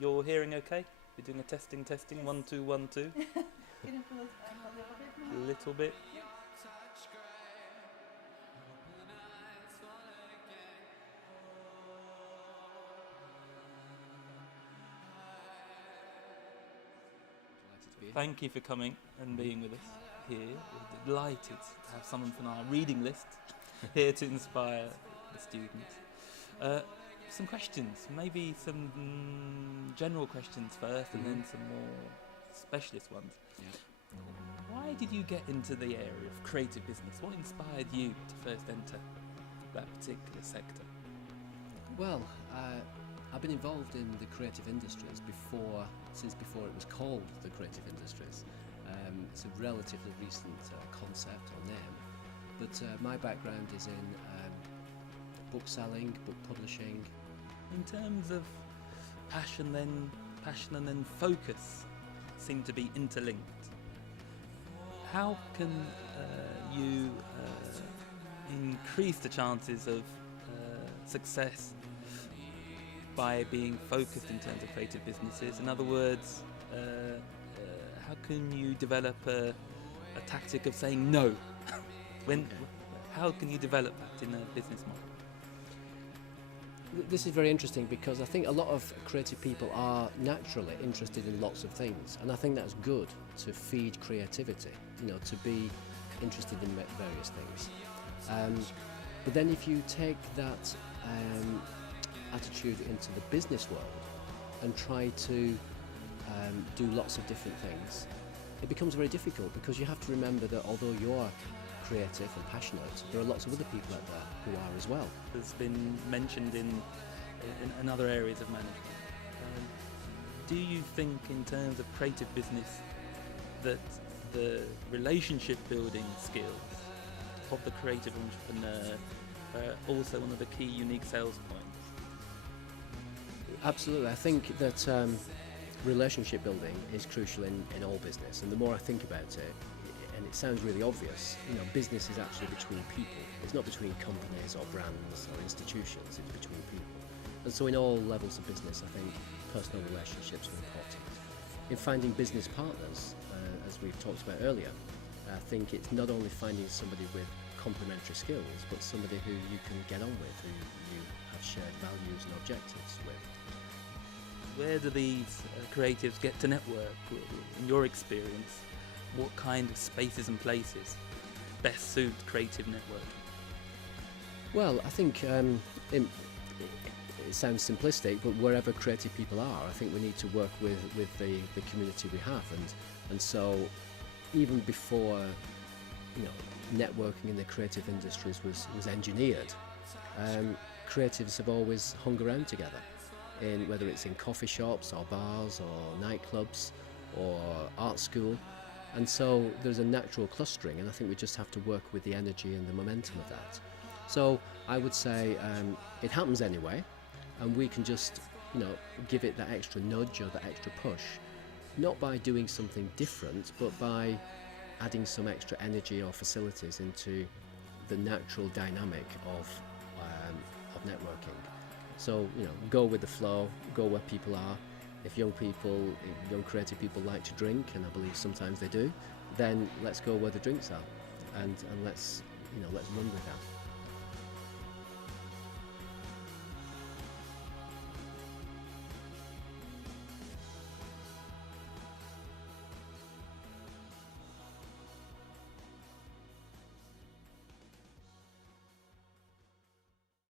You're hearing okay? You're doing a testing, 1, 2, 1, 2. A little bit. Thank you for coming and being with us here. We're delighted to have someone from our reading list here to inspire the students. Some questions, maybe some general questions first and then some more specialist ones. Yeah. Why did you get into the area of creative business? What inspired you to first enter that particular sector? Well, I've been involved in the creative industries since before it was called the creative industries. It's a relatively recent concept or name, but my background is in book selling, book publishing. In terms of passion and then focus seem to be interlinked. How can you increase the chances of success by being focused in terms of creative businesses? In other words, how can you develop a tactic of saying no? How can you develop that in a business model? This is very interesting because I think a lot of creative people are naturally interested in lots of things, and I think that's good to feed creativity, to be interested in various things. But then if you take that attitude into the business world and try to do lots of different things, it becomes very difficult because you have to remember that although you're creative and passionate, there are lots of other people out there who are as well. It's been mentioned in other areas of management. Do you think in terms of creative business that the relationship building skills of the creative entrepreneur are also one of the key unique sales points? Absolutely. I think that relationship building is crucial in all business, and the more I think about it, and it sounds really obvious, business is actually between people. It's not between companies or brands or institutions, it's between people. And so in all levels of business, I think personal relationships are important. In finding business partners, as we've talked about earlier, I think it's not only finding somebody with complementary skills, but somebody who you can get on with, who you have shared values and objectives with. Where do these creatives get to network? In your experience, what kind of spaces and places best suit creative networking? Well, I think it sounds simplistic, but wherever creative people are, I think we need to work with the community we have, and so even before networking in the creative industries was engineered, creatives have always hung around together, whether it's in coffee shops or bars or nightclubs or art school. And so there's a natural clustering, and I think we just have to work with the energy and the momentum of that. So I would say it happens anyway, and we can just give it that extra nudge or that extra push, not by doing something different, but by adding some extra energy or facilities into the natural dynamic of networking. So go with the flow, go where people are. If young creative people like to drink, and I believe sometimes they do, then let's go where the drinks are, and let's run with that.